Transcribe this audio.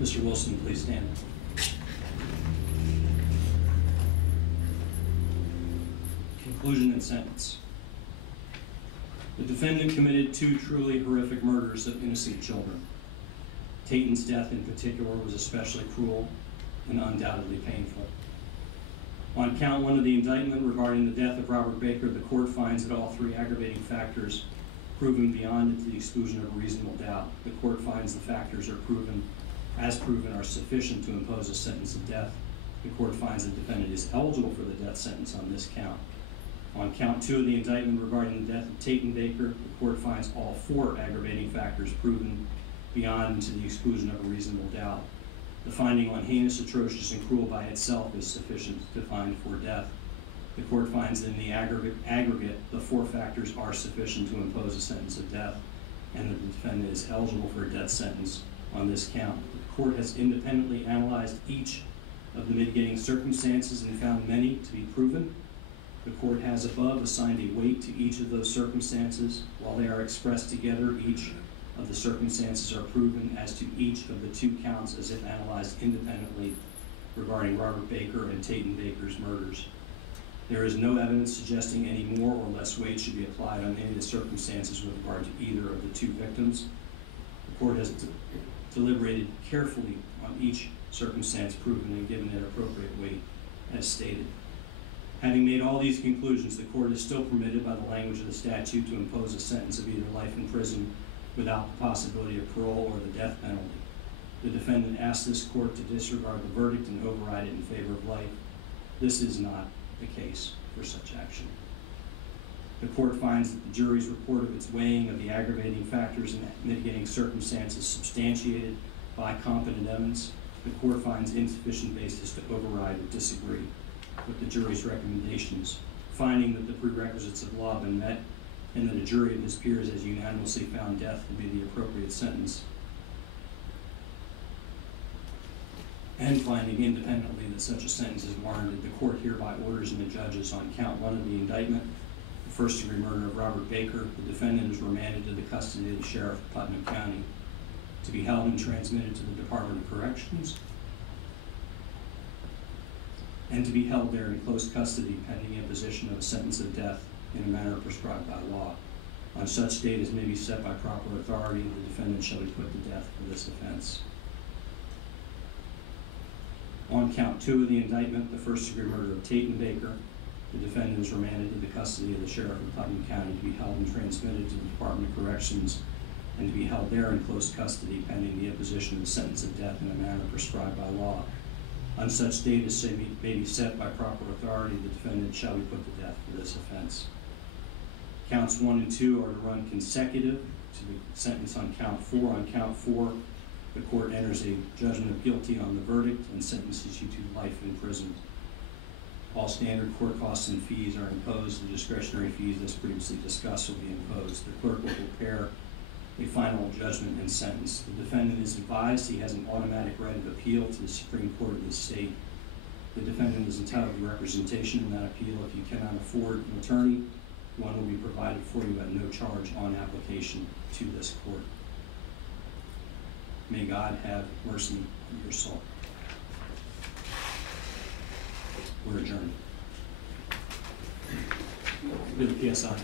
Mr. Wilson, please stand. Conclusion and sentence. The defendant committed two truly horrific murders of innocent children. Taten's death in particular was especially cruel and undoubtedly painful. On count one of the indictment regarding the death of Robert Baker, the court finds that all three aggravating factors proven beyond the exclusion of a reasonable doubt. The court finds the factors are proven are sufficient to impose a sentence of death. The court finds the defendant is eligible for the death sentence on this count. On count two of the indictment regarding the death of Taten Baker, the court finds all four aggravating factors proven beyond to the exclusion of a reasonable doubt. The finding on heinous, atrocious, and cruel by itself is sufficient to find for death. The court finds that in the aggregate, the four factors are sufficient to impose a sentence of death, and that the defendant is eligible for a death sentence on this count. The court has independently analyzed each of the mitigating circumstances and found many to be proven. The court has above assigned a weight to each of those circumstances. While they are expressed together, each of the circumstances are proven as to each of the two counts as if analyzed independently regarding Robert Baker and Taten Baker's murders. There is no evidence suggesting any more or less weight should be applied on any of the circumstances with regard to either of the two victims. The court has deliberated carefully on each circumstance proven and given it appropriate weight as stated. Having made all these conclusions, the court is still permitted by the language of the statute to impose a sentence of either life in prison without the possibility of parole or the death penalty. The defendant asks this court to disregard the verdict and override it in favor of life. This is not the case for such action. The court finds that the jury's report of its weighing of the aggravating factors and mitigating circumstances substantiated by competent evidence. The court finds insufficient basis to override or disagree with the jury's recommendations, finding that the prerequisites of law have been met and that a jury of his peers has unanimously found death to be the appropriate sentence, and finding independently that such a sentence is warranted. The court hereby orders and the judges on count one of the indictment, the first-degree murder of Robert Baker. The defendant is remanded to the custody of the sheriff of Putnam County to be held and transmitted to the Department of Corrections, and to be held there in close custody pending imposition of a sentence of death in a manner prescribed by law. On such date as may be set by proper authority, the defendant shall be put to death for this offense. On count two of the indictment, the first-degree murder of Taten Baker, the defendant is remanded to the custody of the sheriff of Putnam County to be held and transmitted to the Department of Corrections and to be held there in close custody pending the imposition of a sentence of death in a manner prescribed by law. On such date as may be set by proper authority, the defendant shall be put to death for this offense. Counts 1 and 2 are to run consecutive to the sentence on count 4. On count 4, the court enters a judgment of guilty on the verdict and sentences you to life in prison. All standard court costs and fees are imposed. The discretionary fees, as previously discussed, will be imposed. The clerk will prepare a final judgment and sentence. The defendant is advised he has an automatic right of appeal to the Supreme Court of the state. The defendant is entitled to representation in that appeal. If you cannot afford an attorney, one will be provided for you at no charge on application to this court. May God have mercy on your soul. We're adjourned. Do the PSI.